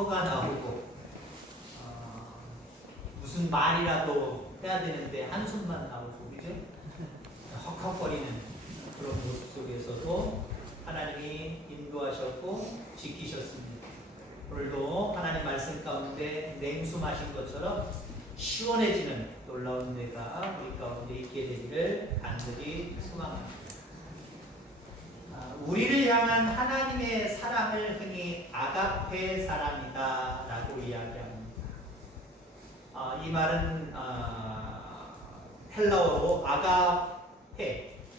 혀가 나오고 무슨 말이라도 해야 되는데 한숨만 나오고, 그죠? 헉헉거리는 그런 모습 속에서도 하나님이 인도하셨고 지키셨습니다. 오늘도 하나님 말씀 가운데 냉수 마신 것처럼 시원해지는 놀라운 데가 우리 가운데 있게 되기를 간절히 소망합니다. 우리를 향한 하나님의 사랑을 흔히 아가페 사랑이다 라고 이야기합니다. 이 말은 헬라어로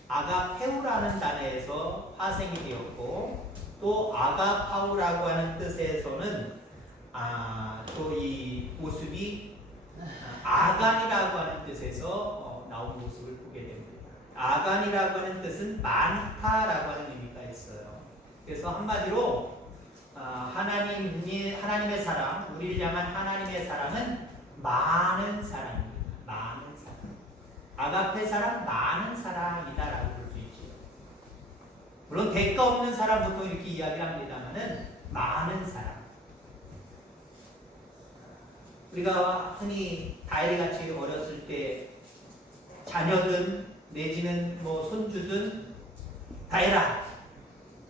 아가페우라는 단어에서 파생이 되었고, 또 아가파우라고 하는 뜻에서는 또 이 모습이 아간이라고 하는 뜻에서 나온 모습을 보게 됩니다. 아간이라고 하는 뜻은 많다라고 하는 의미가 있어요. 그래서 한마디로 하나님의 사랑, 우리를 향한 하나님의 사랑은 많은 사랑입니다. 많은 사랑. 아가페 사랑, 많은 사랑이다라고 볼 수 있죠. 물론 대가 없는 사랑 보통 이렇게 이야기합니다만은 많은 사랑. 우리가 흔히 다이같이 어렸을 때 자녀든 내지는 뭐 손주든 다이라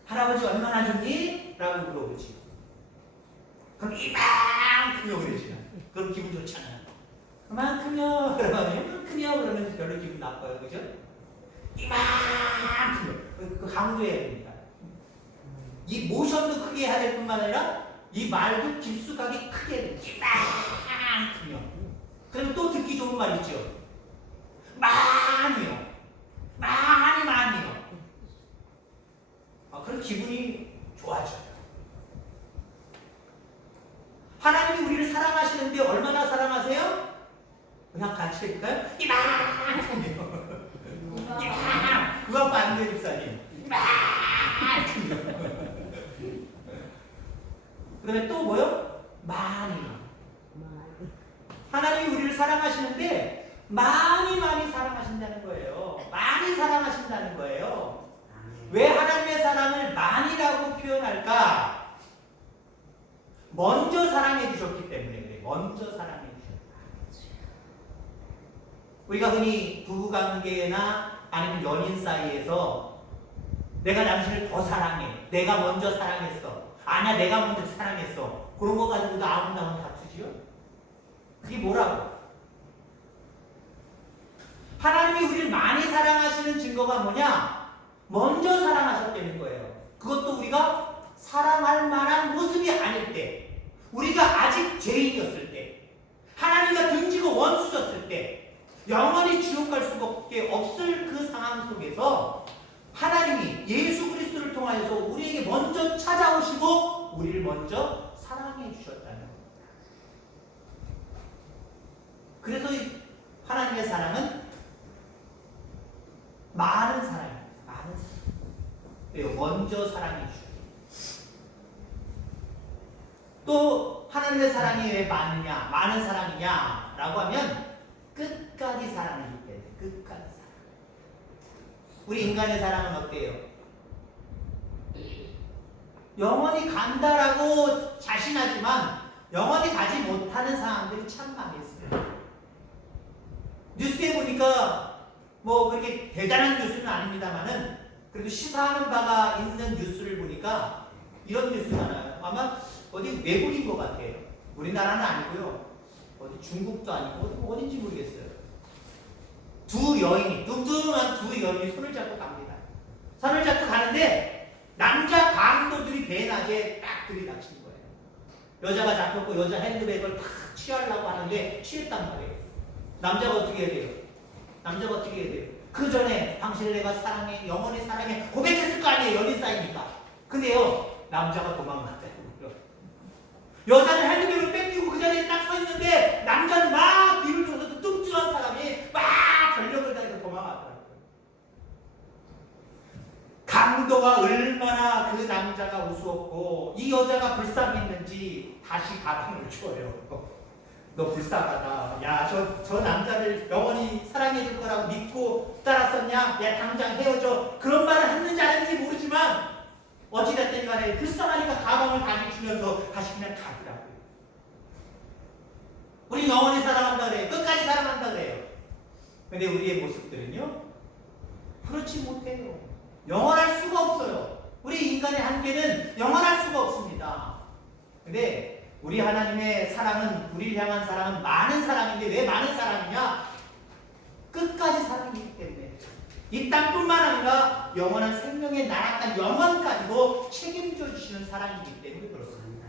할아버지 얼마나 줬니? 라고 물어보지. 그럼 이만큼요 그러지. 그럼 기분 좋잖아요. 그만큼요. 그러면 이만큼요. 그러면 별로 기분 나빠요. 그죠? 이만큼요. 그 강조해야 됩니다. 이 모션도 크게 해야 될 뿐만 아니라 이 말도 깊숙하게 크게 해야 됩니다. 이만큼요. 그러면 또 듣기 좋은 말 있죠. 많이요. 많이요. 그럼 기분이 좋아져요. 하나님이 우리를 사랑하시는데 얼마나 사랑하세요? 그냥 같이 해볼까요? 이만큼요. 이만. 그거 하면 안 돼요, 집사님. 이만큼요. 그 다음에 또 뭐요? 많이. 하나님이 우리를 사랑하시는데 많이 사랑하신다는 거예요. 많이 사랑하신다는 거예요. 왜 하나님의 사랑을 많이라고 표현할까? 먼저 사랑해 주셨기 때문에 그래요. 먼저 사랑해 주셨다. 우리가 흔히 부부관계나 아니면 연인 사이에서 내가 당신을 더 사랑해. 내가 먼저 사랑했어. 아니야, 내가 먼저 사랑했어. 그런 거 가지고도 아웅다웅 다투지요? 그게 뭐라고? 하나님이 우리를 많이 사랑하시는 증거가 뭐냐? 먼저 사랑하셨다는 거예요. 그것도 우리가 사랑할 만한 모습이 아닐 때, 우리가 아직 죄인이었을 때, 하나님과 등지고 원수졌을 때, 영원히 지옥 갈 수밖에 없을 그 상황 속에서 하나님이 예수 그리스도를 통하여서 우리에게 먼저 찾아오시고 우리를 먼저 사랑해 주셨다는 겁니다. 그래서 하나님의 사랑은 많은 사랑입니다. 많은 사랑. 왜요? 먼저 사랑해 주셨어요. 또 하나님의 사랑이 왜 많으냐, 많은 사랑이냐 라고 하면 끝까지 사랑이기 때문에. 끝까지 사랑. 우리 인간의 사랑은 어때요? 영원히 간다라고 자신하지만 영원히 가지 못하는 상황들이 참 많이 있어요. 뉴스에 보니까 뭐 그렇게 대단한 뉴스는 아닙니다만은 그래도 시사하는 바가 있는 뉴스를 보니까 이런 뉴스잖아요. 아마 어디 외국인 것 같아요. 우리나라는 아니고요. 어디 중국도 아니고 어딘지 모르겠어요. 두 여인이, 뚱뚱한 두 여인이 손을 잡고 갑니다. 손을 잡고 가는데 남자 강도들이 대낮에 딱 들이닥치는 거예요. 여자가 잡혔고 여자 핸드백을 탁 취하려고 하는데 취했단 말이에요. 남자가 어떻게 해야 돼요? 남자가 어떻게 해야 돼요? 그 전에 당신을 내가 사랑해, 영원히 사랑해 고백했을 거 아니에요. 연인 사이니까. 근데요, 남자가 도망갔대요. 여자는 핸드백을 뺏기고 그 자리에 딱 서 있는데 남자는 막 뒤를 들어서 그 뚱뚱한 사람이 막 전력을 다해서 도망갔더라고요. 강도가 얼마나 그 남자가 우스웠고 이 여자가 불쌍했는지 다시 가방을 줘요. 너 불쌍하다. 야, 저 남자를 영원히 사랑해 줄 거라고 믿고 따랐었냐? 야, 당장 헤어져. 그런 말을 했는지 안 했는지 모르지만 어찌됐든 간에 불쌍하니까 가방을 다시 주면서 다시 그냥 가더라고요. 우리 영원히 사랑한다 그래요. 끝까지 사랑한다 그래요. 근데 우리의 모습들은요, 그렇지 못해요. 영원할 수가 없어요. 우리 인간의 한계는 영원할 수가 없습니다. 근데 우리 하나님의 사랑은, 우리를 향한 사랑은 많은 사랑인데, 왜 많은 사랑이냐? 끝까지 사랑이기 때문에. 이 땅뿐만 아니라 영원한 생명의 나라까지, 영원까지도 책임져 주시는 사랑이기 때문에 그렇습니다.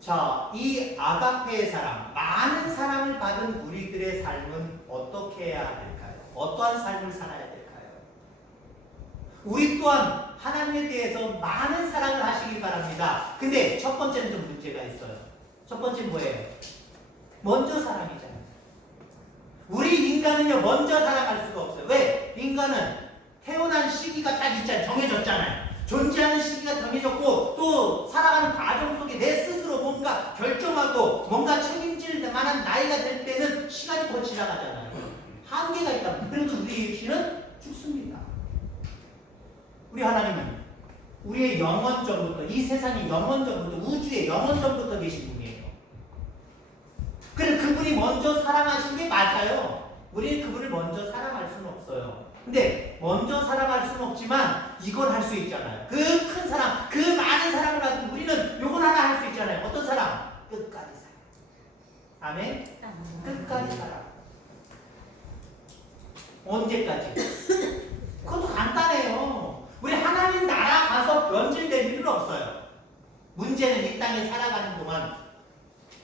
자, 이 아가페의 사랑, 많은 사랑을 받은 우리들의 삶은 어떻게 해야 될까요? 어떠한 삶을 살아야 될까요? 우리 또한 하나님에 대해서 많은 사랑을 하시길 바랍니다. 근데 첫 번째는 좀 문제가 있어요. 첫 번째는 뭐예요? 먼저 사랑이잖아요. 우리 인간은요, 먼저 사랑할 수가 없어요. 왜? 인간은 태어난 시기가 딱 있잖아요. 정해졌잖아요. 존재하는 시기가 정해졌고, 또 살아가는 과정 속에 내 스스로 뭔가 결정하고 뭔가 책임질 만한 나이가 될 때는 시간이 더 지나가잖아요. 한계가 있다. 그래도 우리 육신은 죽습니다. 우리 하나님은 우리의 영원전부터, 이 세상의 영원전부터, 우주의 영원전부터 계신 분이에요. 그래서 그분이 먼저 사랑하신 게 맞아요. 우리는 그분을 먼저 사랑할 수는 없어요. 근데 먼저 사랑할 수는 없지만 이걸 할 수 있잖아요. 그 큰 사랑, 그 많은 사랑을 가지고 우리는 요건 하나 할 수 있잖아요. 어떤 사랑? 끝까지 사랑. 아멘? 끝까지 사랑. 언제까지? 그것도 간단해요. 우리 하나님 나라 가서 변질될 일은 없어요. 문제는 이 땅에 살아가는 동안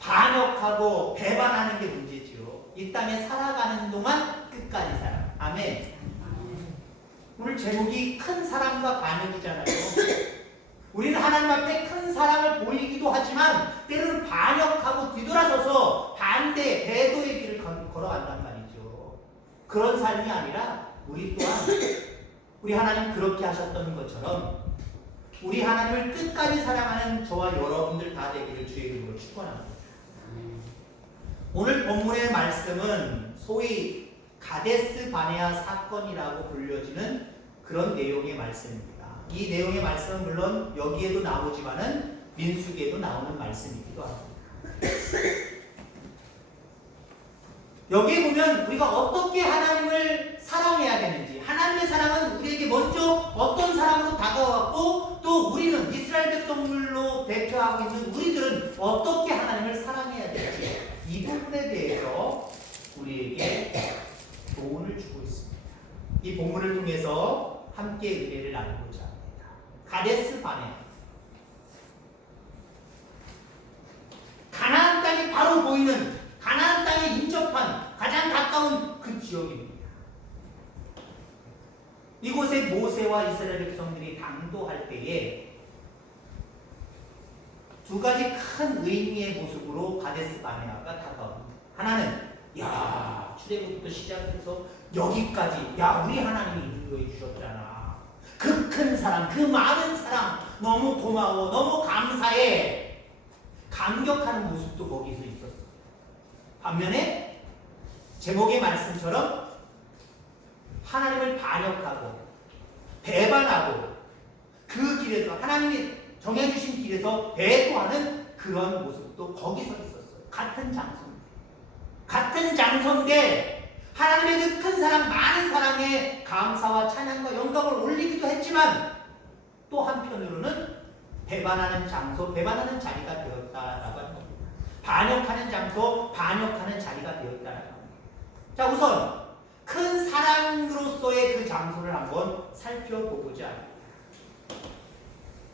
반역하고 배반하는 게 문제지요. 이 땅에 살아가는 동안 끝까지 살아. 아멘. 오늘 제목이 큰 사랑과 반역이잖아요. 우리는 하나님 앞에 큰 사랑을 보이기도 하지만 때로는 반역하고 뒤돌아서서 반대, 배도의 길을 걸어간단 말이죠. 그런 삶이 아니라 우리 또한 우리 하나님 그렇게 하셨던 것처럼 우리 하나님을 끝까지 사랑하는 저와 여러분들 다 되기를 주의 이름으로 축원합니다. 오늘 본문의 말씀은 소위 가데스 바네아 사건이라고 불려지는 그런 내용의 말씀입니다. 이 내용의 말씀은 물론 여기에도 나오지만은 민수기에도 나오는 말씀이기도 합니다. 여기 보면 우리가 어떻게 하나님을 사랑해야 되는지, 하나님의 사랑은 우리에게 먼저 어떤 사랑으로 다가왔고, 또 우리는 이스라엘 백성들로 대표하고 있는 우리들은 어떻게 하나님을 사랑해야 되는지, 이 부분에 대해서 우리에게 교훈을 주고 있습니다. 이 본문을 통해서 함께 은혜를 나누고자 합니다. 가데스 바네아, 가나안 땅이 바로 보이는, 가나안 땅에 인접한 가장 가까운 그 지역입니다. 이곳에 모세와 이스라엘 백성들이 당도할 때에 두 가지 큰 의미의 모습으로 가데스 바네아가 다가옵니다. 하나는, 야, 출애굽부터 시작해서 여기까지, 야, 우리 하나님이 인도해 주셨잖아. 그 큰 사랑, 그 많은 사랑, 너무 고마워, 너무 감사해. 감격하는 모습도 거기서 있었어. 반면에 제목의 말씀처럼 하나님을 반역하고 배반하고 그 길에서, 하나님이 정해주신 길에서 배도하는 그런 모습도 거기서 있었어요. 같은 장소인데, 같은 장소인데 하나님의 그 큰 사랑, 많은 사랑에 감사와 찬양과 영광을 올리기도 했지만 또 한편으로는 배반하는 장소, 배반하는 자리가 되었다라고 하는 겁니다. 반역하는 장소, 반역하는 자리가 되었다라고 합니다. 자, 우선 큰 사랑으로서의 그 장소를 한번 살펴보고자 합니다.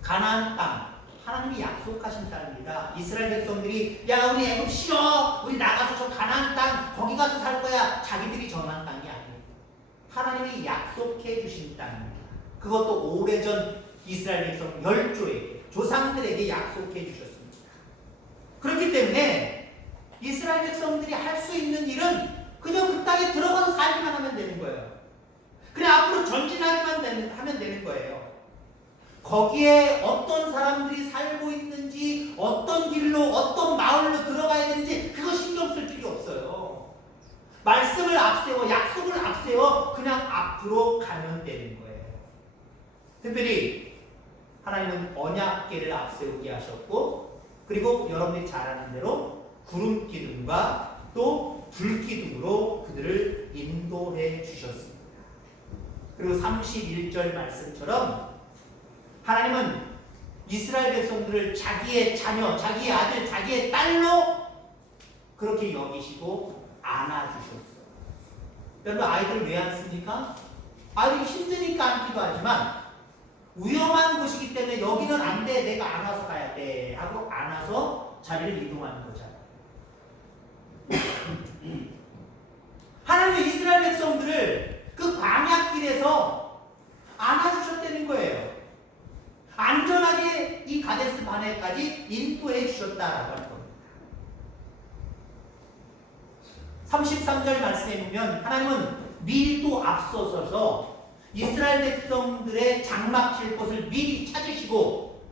가나안 땅, 하나님이 약속하신 땅입니다. 이스라엘 백성들이, 야, 우리 애굽 싫어, 우리 나가서 저 가나안 땅 거기 가서 살 거야, 자기들이 정한 땅이 아닙니다. 하나님이 약속해 주신 땅입니다. 그것도 오래전 이스라엘 백성 열조에게, 조상들에게 약속해 주셨습니다. 그렇기 때문에 이스라엘 백성들이 할 수 있는 일은 그저 그 땅에 들어가서 살기만 하면 되는 거예요. 그래, 앞으로 전진하기만 하면 되는 거예요. 거기에 어떤 사람들이 살고 있는지, 어떤 길로, 어떤 마을로 들어가야 되는지 그거 신경 쓸 필요 없어요. 말씀을 앞세워, 약속을 앞세워 그냥 앞으로 가면 되는 거예요. 특별히 하나님은 언약궤를 앞세우게 하셨고, 그리고 여러분들이 잘 아는 대로 구름 기둥과 또 불기둥으로 그들을 인도해 주셨습니다. 그리고 31절 말씀처럼 하나님은 이스라엘 백성들을 자기의 자녀, 자기의 아들, 자기의 딸로 그렇게 여기시고 안아주셨어요. 여러분 아이들 왜 안습니까? 아이들이 힘드니까 안기도 하지만 위험한 곳이기 때문에 여기는 안 돼, 내가 안아서 가야 돼 하고 안아서 자리를 이동하는 거잖아요. 하나님은 이스라엘 백성들을 그 광야길에서 안아주셨다는 거예요. 안전하게 이 가데스 바네까지 인도해 주셨다라고 하는 겁니다. 33절 말씀에 보면 하나님은 미리 또 앞서서서 이스라엘 백성들의 장막 칠 곳을 미리 찾으시고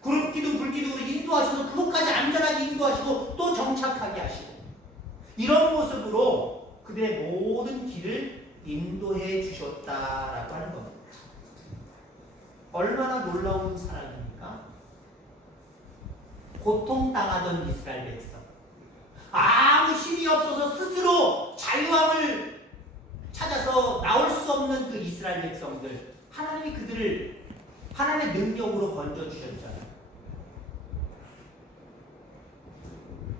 구름기둥 불기둥으로 인도하셔서 그곳까지 안전하게 인도하시고 또 정착하게 하시고 이런 모습으로 그들의 모든 길을 인도해 주셨다라고 하는 겁니다. 얼마나 놀라운 사랑입니까? 고통당하던 이스라엘 백성, 아무 힘이 없어서 스스로 자유함을 찾아서 나올 수 없는 그 이스라엘 백성들, 하나님이 그들을 하나님의 능력으로 건져주셨잖아요.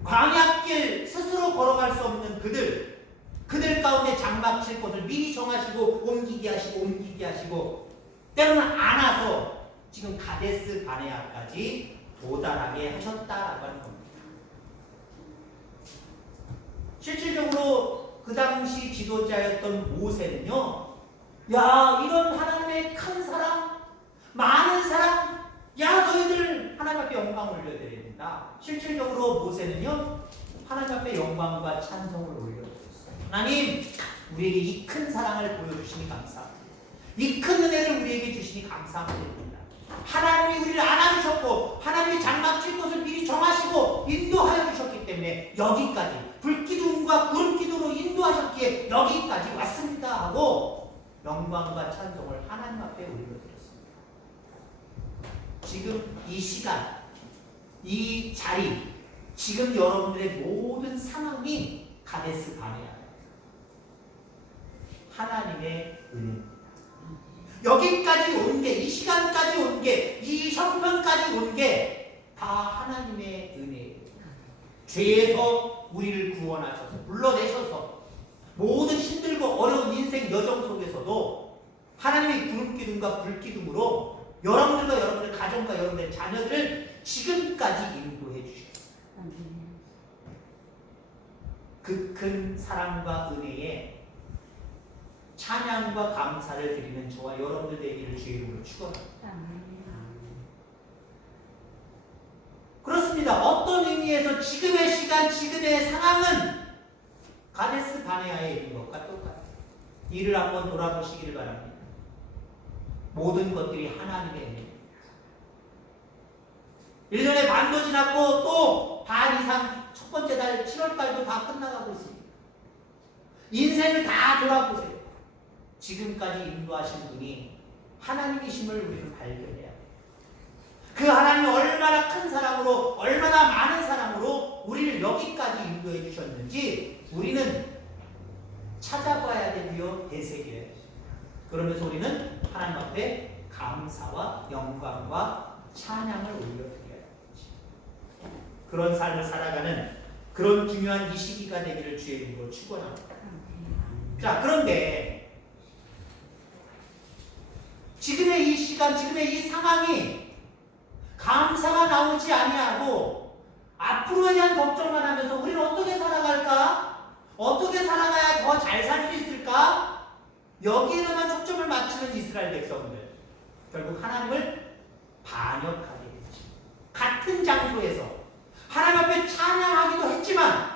광야길 스스로 걸어갈 수 없는 그들 가운데 장막 칠 곳을 미리 정하시고 옮기게 하시고 때로는 안아서 지금 가데스 바네아까지 도달하게 하셨다라고 하는 겁니다. 실질적으로 그 당시 지도자였던 모세는요, 야, 이런 하나님의 큰 사랑, 많은 사랑, 야, 너희들 하나님 앞에 영광 올려드려야 된다. 실질적으로 모세는요, 하나님 앞에 영광과 찬송을 올려드렸어요. 하나님, 우리에게 이 큰 사랑을 보여주시니 감사합니다. 이 큰 은혜를 우리에게 주시니 감사합니다. 하나님이 우리를 안아주셨고 하나님이 장막 칠 곳을 미리 정하시고 인도하여 주셨기 때문에 여기까지 불기둥과 구름기둥으로 인도하셨기에 여기까지 왔습니다 하고 영광과 찬송을 하나님 앞에 올려드렸습니다. 지금 이 시간, 이 자리, 지금 여러분들의 모든 상황이 가데스 바네아예요. 하나님의 은혜입니다. 여기까지 온 게, 이 시간까지 온 게, 이 형편까지 온 게 다 하나님의 은혜예요. 죄에서 우리를 구원하셔서 불러내셔서 모든 힘들고 어려운 인생 여정 속에서도 하나님의 구름기둥과 불기둥으로 여러분들과 여러분의 가정과 여러분의 자녀들을 지금까지 인도해 주셨어요. 그 큰 사랑과 은혜에 찬양과 감사를 드리는 저와 여러분들 되기를 주의 이름으로 축원합니다. 그렇습니다. 어떤 의미에서 지금의 시간, 지금의 상황은 가데스 바네아에 있는 것과 똑같아요. 이를 한번 돌아보시기를 바랍니다. 모든 것들이 하나님의 은혜입니다. 1년에 반도 지났고 또 반 이상 첫 번째 달 7월 달도 다 끝나가고 있습니다. 인생을 다 돌아보세요. 지금까지 인도하신 분이 하나님이심을 우리는 발견해야 돼요. 그 하나님이 얼마나 큰 사랑으로, 얼마나 많은 사랑으로 우리를 여기까지 인도해 주셨는지 우리는 찾아봐야 되고요, 되새겨야 돼요. 그러면서 우리는 하나님 앞에 감사와 영광과 찬양을 올려드려야 되지. 그런 삶을 살아가는 그런 중요한 이 시기가 되기를 주의 이름으로 축원합니다. 자, 그런데 지금의 이 시간, 지금의 이 상황이 감사가 나오지 아니하고 앞으로에 대한 걱정만 하면서 우리는 어떻게 살아갈까? 어떻게 살아가야 더 잘 살 수 있을까? 여기에만 초점을 맞추는 이스라엘 백성들, 결국 하나님을 반역하게 되지. 같은 장소에서 하나님 앞에 찬양하기도 했지만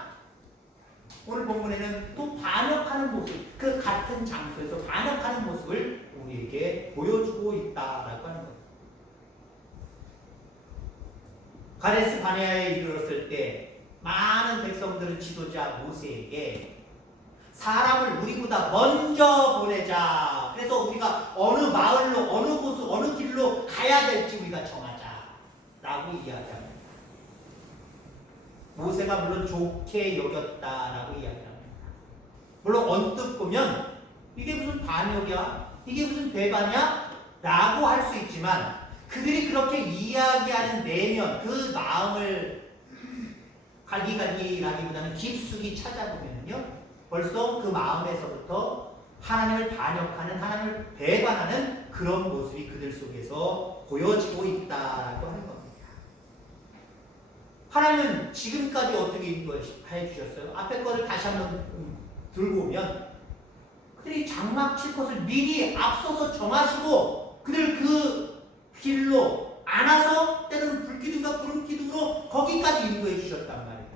오늘 본문에는 또 반역하는 모습, 그 같은 장소에서 반역하는 모습을 우리에게 보여주고 있다라고 하는 겁니다. 가데스 바네아에 이르렀을 때 많은 백성들은 지도자 모세에게 사람을 우리보다 먼저 보내자 그래서 우리가 어느 마을로, 어느 곳으로, 어느 길로 가야 될지 우리가 정하자라고 이야기합니다. 모세가 물론 좋게 여겼다라고 이야기합니다. 물론 언뜻 보면 이게 무슨 반역이야? 이게 무슨 배반이야? 라고 할 수 있지만 그들이 그렇게 이야기하는 내면 그 마음을 갈기갈기라기보다는 깊숙이 찾아보면요 벌써 그 마음에서부터 하나님을 반역하는, 하나님을 배반하는 그런 모습이 그들 속에서 보여지고 있다라고 하는 겁니다. 하나님은 지금까지 어떻게 인도해 주셨어요? 앞에 거를 다시 한번 들고 오면 그들이 장막 칠 것을 미리 앞서서 정하시고 그들 그 길로 안아서 때로는 불기둥과 구름기둥으로 거기까지 인도해 주셨단 말이에요.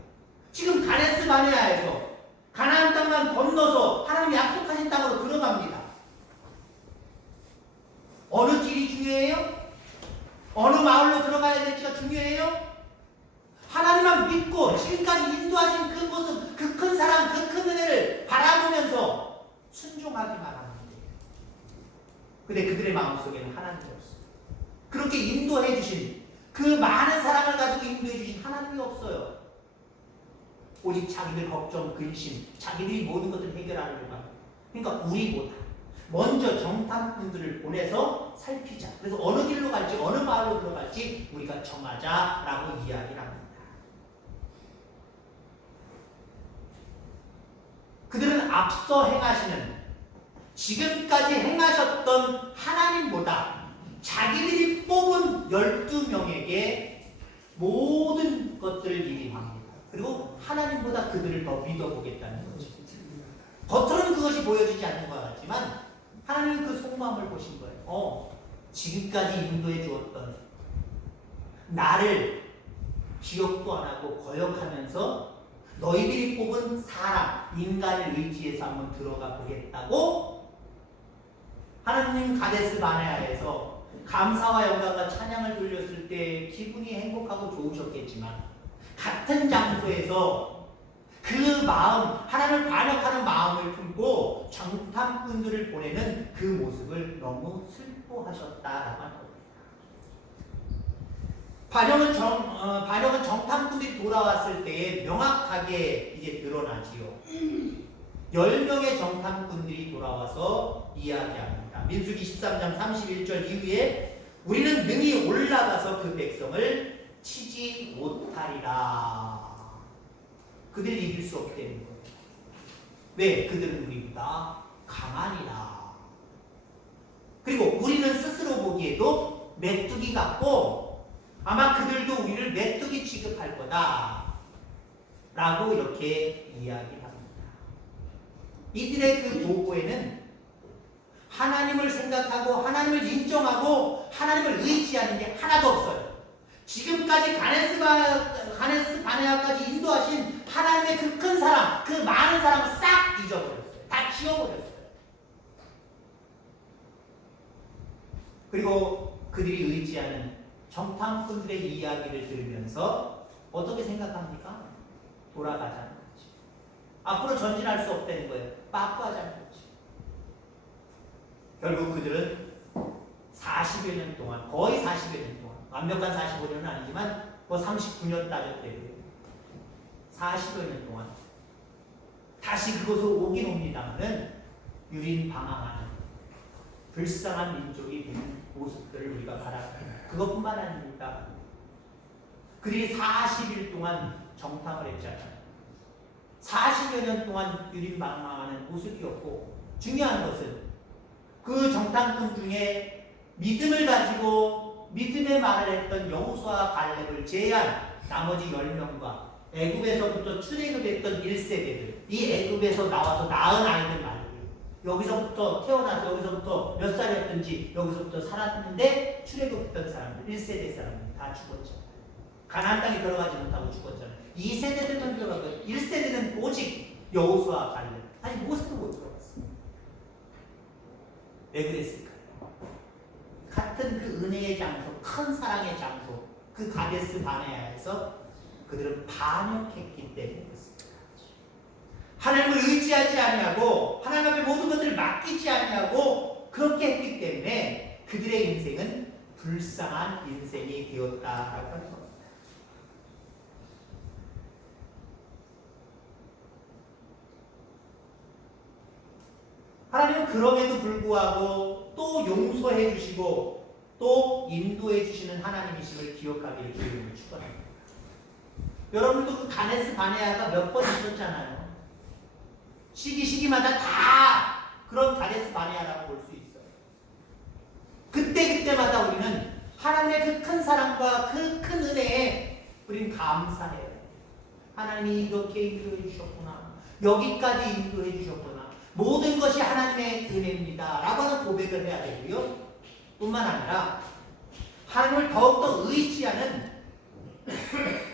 지금 가데스 바네아에서 가나안 땅만 건너서 하나님이 약속하신 땅으로 들어갑니다. 어느 길이 중요해요? 어느 마을로 들어가야 될지가 중요해요? 하나님만 믿고 지금까지 인도하신 그 모습, 그 큰 사랑, 그 큰 은혜를 바라보면서 순종하기만 하는 거예요. 근데 그들의 마음속에는 하나님이 없어요. 그렇게 인도해 주신, 그 많은 사랑을 가지고 인도해 주신 하나님이 없어요. 오직 자기들 걱정, 근심, 자기들이 모든 것을 해결하려고 합니다. 그러니까 우리보다 먼저 정탐꾼들을 보내서 살피자. 그래서 어느 길로 갈지, 어느 마을로 들어갈지 우리가 정하자라고 이야기를 합니다. 그들은 앞서 행하시는, 지금까지 행하셨던 하나님보다 자기들이 뽑은 12명에게 모든 것들을 미리 합니다. 그리고 하나님보다 그들을 더 믿어보겠다는 거죠. 겉으로는 그것이 보여지지 않는 것 같지만 하나님은 그 속마음을 보신 거예요. 지금까지 인도해 주었던 나를 기억도 안 하고 거역하면서 너희들이 뽑은 사람, 인간을 의지해서 한번 들어가 보겠다고 하나님 가데스 바네아에서 감사와 영광과 찬양을 돌렸을 때 기분이 행복하고 좋으셨겠지만 같은 장소에서 그 마음, 하나님을 반역하는 마음을 품고 정탐꾼들을 보내는 그 모습을 너무 슬퍼하셨다라고 하는 겁니다. 반역은 정탐꾼들이 돌아왔을 때에 명확하게 이제 드러나지요. 10명의 정탐꾼들이 돌아와서 이야기합니다. 민수기 13장 31절 이후에 우리는 능히 올라가서 그 백성을 치지 못하리라. 그들을 이길 수 없다는 거예요. 왜? 그들은 우리보다 강하니라. 그리고 우리는 스스로 보기에도 메뚜기 같고 아마 그들도 우리를 메뚜기 취급할 거다 라고 이렇게 이야기합니다. 이들의 그 도구에는 하나님을 생각하고 하나님을 인정하고 하나님을 의지하는 게 하나도 없어요. 지금까지 가데스 바네아까지 인도하신 하나님의 그 큰 사랑, 그 많은 사랑을 싹 잊어버렸어요. 다 지워버렸어요. 그리고 그들이 의지하는 정탐꾼들의 이야기를 들으면서 어떻게 생각합니까? 돌아가자는 거지. 앞으로 전진할 수 없다는 거예요. 빠꾸하자는 거지. 결국 그들은 40여 년 동안, 거의 40여 년 동안, 완벽한 45년은 아니지만 39년 따졌대요. 40여 년 동안 다시 그곳으로 오긴 옵니다만은 유린방황하는 불쌍한 민족이 되는 모습들을 우리가 바라봅니다. 그것뿐만 아닙니다. 그들이 40일 동안 정탐을 했잖아요. 40여 년 동안 유린방황하는 모습이었고, 중요한 것은 그 정탐꾼 중에 믿음을 가지고 믿음의 말을 했던 여호수아 갈렙을 제외한 나머지 10명과 애굽에서부터 출애굽했던 1세대들, 이 애굽에서 나와서 낳은 아이들 말이에요. 여기서부터 태어나서 여기서부터 몇 살이었든지 여기서부터 살았는데 출애굽했던 사람들, 1세대 사람들 다 죽었잖아요. 가나안 땅에 들어가지 못하고 죽었잖아요. 2세대들만 들어가고 1세대는 오직 여호수아 갈렙, 아니 모세도 못 들어갔어요. 왜 그랬을까요? 같은 그 은혜의 장소, 큰 사랑의 장소, 그 가데스 바네아에서 그들은 반역했기 때문에 그렇습니다. 하나님을 의지하지 아니하고 하나님 앞에 모든 것들을 맡기지 아니하고 그렇게 했기 때문에 그들의 인생은 불쌍한 인생이 되었다라고 하는 겁니다. 하나님은 그럼에도 불구하고 또 용서해 주시고 또 인도해 주시는 하나님이심을 기억하기를 주님을 축원합니다. 여러분도 그 가데스 바네아가 몇 번 있었잖아요. 시기마다 다 그런 가데스 바네아라고 볼 수 있어요. 그때마다 우리는 하나님의 그 큰 사랑과 그 큰 은혜에 우리는 감사해요. 하나님이 이렇게 인도해 주셨구나. 여기까지 인도해 주셨구나. 모든 것이 하나님의 은혜입니다. 라고 하는 고백을 해야 되고요. 뿐만 아니라 하나님을 더욱더 의지하는,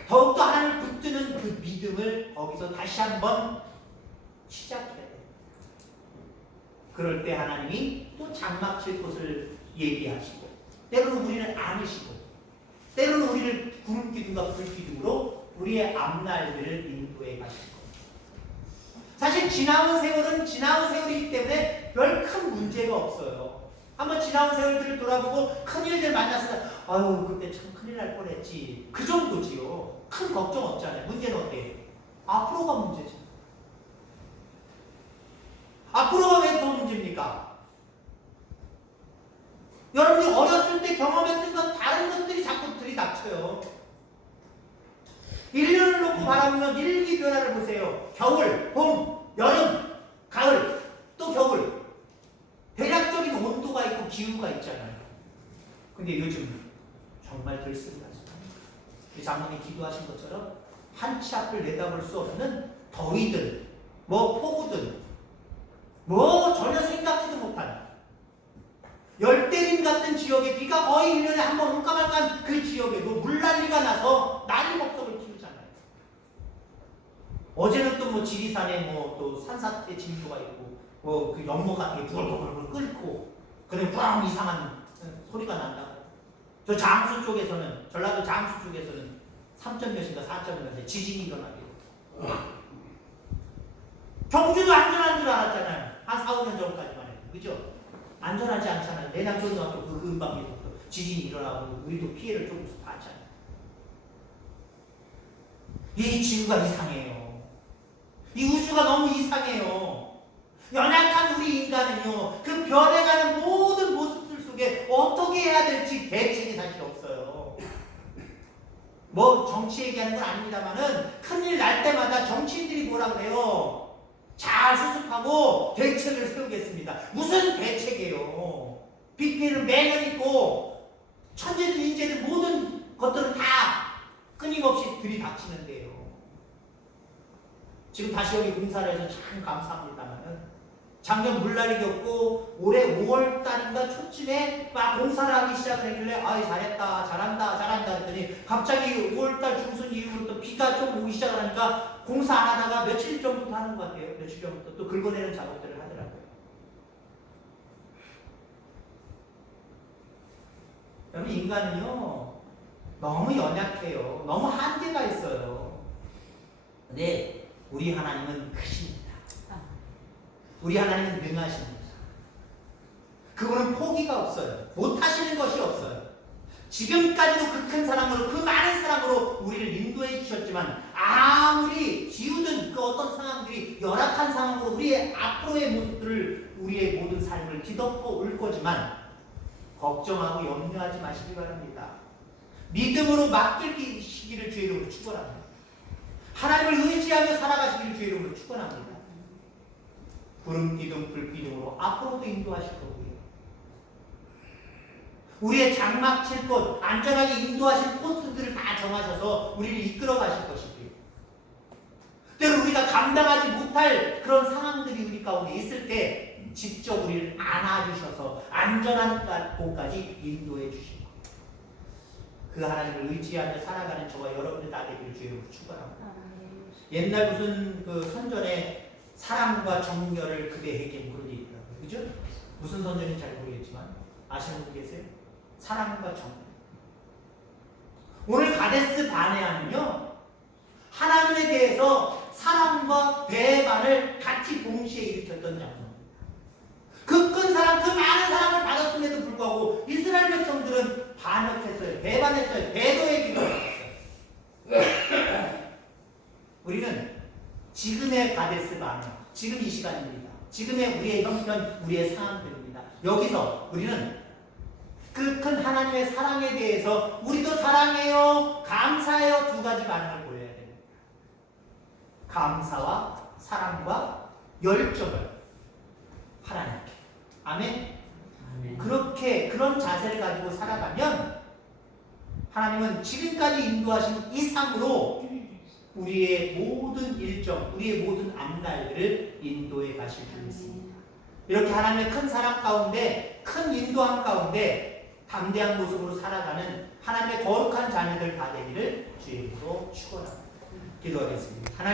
더욱더 하나님을 붙드는 그 믿음을 거기서 다시 한번 시작해야 돼요. 그럴 때 하나님이 또 장막 칠 곳을 얘기하시고, 때로는 우리를 안으시고, 때로는 우리를 구름기둥과 불기둥으로 우리의 앞날들을 인도해 가시고. 사실 지나온 세월은 지나온 세월이기 때문에 별 큰 문제가 없어요. 한번 지나온 세월들을 돌아보고 큰일들 만났을 때 아유 그때 참 큰일 날 뻔했지, 그 정도지요. 큰 걱정 없잖아요. 문제는 어때요? 앞으로가 문제죠. 앞으로가 왜 더 문제입니까? 여러분이 어렸을 때 경험했던 건 다른 것들이 자꾸 들이닥쳐요. 1년을 놓고 바라보면 일기변화를 보세요. 겨울, 봄, 여름, 가을, 또 겨울. 대략적인 온도가 있고 기후가 있잖아요. 근데 요즘 정말 들썩이다. 우리 장모님 기도하신 것처럼 한 치 앞을 내다볼 수 없는 더위든 뭐 폭우든 뭐 전혀 생각지도 못한 열대림 같은 지역에 비가 거의 1년에 한 번 올까 말까 그 지역에도 물난리가 나서 난리법석을 키우잖아요. 어제는 또 뭐 지리산에 뭐 또 산사태 징조가 있고 뭐 그 연못 같은 게 부글부글 끓고 그래 꽝 이상한 소리가 난다. 저 장수 쪽에서는, 전라도 장수 쪽에서는 3점 몇인가 4점 몇인가 지진이 일어나요. 경주도 안전한 줄 알았잖아요. 한 4, 5년 전까지만 해도. 그죠? 안전하지 않잖아요. 내남초등학교 그 근방에서부터 지진이 일어나고 우리도 피해를 조금씩 봤잖아요. 이 지구가 이상해요. 이 우주가 너무 이상해요. 연약한 우리 인간은요, 그 변해가는 모든 모습들 속에 어떻게 해야 될지 대책이 사실 없어요. 뭐 정치 얘기하는 건 아닙니다만은 큰일 날 때마다 정치인들이 뭐라 그래요? 잘 수습하고 대책을 세우겠습니다. 무슨 대책이에요? 비 피해는 매년 있고 천재들 인재들 모든 것들은 다 끊임없이 들이닥치는데요. 지금 다시 여기 공사를 해서 참 감사합니다만은 작년 물난리 겪고 올해 5월달인가 초쯤에 막 공사를 하기 시작을 했길래 아이 잘했다 잘한다 했더니 갑자기 5월달 중순 이후로 또 비가 좀 오기 시작을 하니까 공사 안 하다가 며칠 전부터 하는 것 같아요. 며칠 전부터 또 긁어내는 작업들을 하더라고요. 여러분 인간은요 너무 연약해요. 너무 한계가 있어요. 근데 우리 하나님은 크십니다. 우리 하나님은 능하십니다. 그분은 포기가 없어요. 못하시는 것이 없어요. 지금까지도 그 큰 사랑으로, 그 많은 사랑으로 우리를 인도해 주셨지만 아무리 지우든 그 어떤 상황들이 열악한 상황으로 우리의 앞으로의 모습들을, 우리의 모든 삶을 뒤덮어 올 거지만 걱정하고 염려하지 마시기 바랍니다. 믿음으로 맡기시기를 주의 이름으로 축원합니다. 하나님을 의지하며 살아가시기를 주의 이름으로 축원합니다. 구름기둥, 불기둥으로 앞으로도 인도하실 거고요. 우리의 장막 칠 곳, 안전하게 인도하실 코스들을 다 정하셔서 우리를 이끌어 가실 것이고요. 때로 우리가 감당하지 못할 그런 상황들이 우리 가운데 있을 때 직접 우리를 안아주셔서 안전한 곳까지 인도해 주시고 그 하나님을 의지하며 살아가는 저와 여러분들 다 되기를 주의 축원합니다. 옛날 무슨 그 선전에 사랑과 정결을 그대에게 그런 얘기 있더라고요. 그죠? 무슨 선전인지 잘 모르겠지만 아시는 분 계세요? 사랑과 정결. 오늘 가데스 바네아는요 하나님에 대해서 사랑과 배반을 같이 동시에 일으켰던 장소입니다. 그 큰 사랑, 그 많은 사랑을 받았음에도 불구하고 이스라엘 백성들은 반역했어요. 배반했어요. 배도의 길을 걸었어요. 우리는 지금의 가데스 바네, 지금 이 시간입니다. 지금의 우리의 형편, 우리의 상황들입니다. 여기서 우리는 그 큰 하나님의 사랑에 대해서 우리도 사랑해요, 감사해요, 두 가지 반응을 보여야 됩니다. 감사와 사랑과 열정을 하나님께. 아멘. 아멘. 그렇게 그런 자세를 가지고 살아가면 하나님은 지금까지 인도하신 이상으로 우리의 모든 일정, 우리의 모든 앞날들을 인도해 가실 줄 믿습니다. 이렇게 하나님의 큰 사랑 가운데, 큰 인도함 가운데 담대한 모습으로 살아가는 하나님의 거룩한 자녀들 다 되기를 주의 이름으로 축원합니다. 기도하겠습니다. 하나님.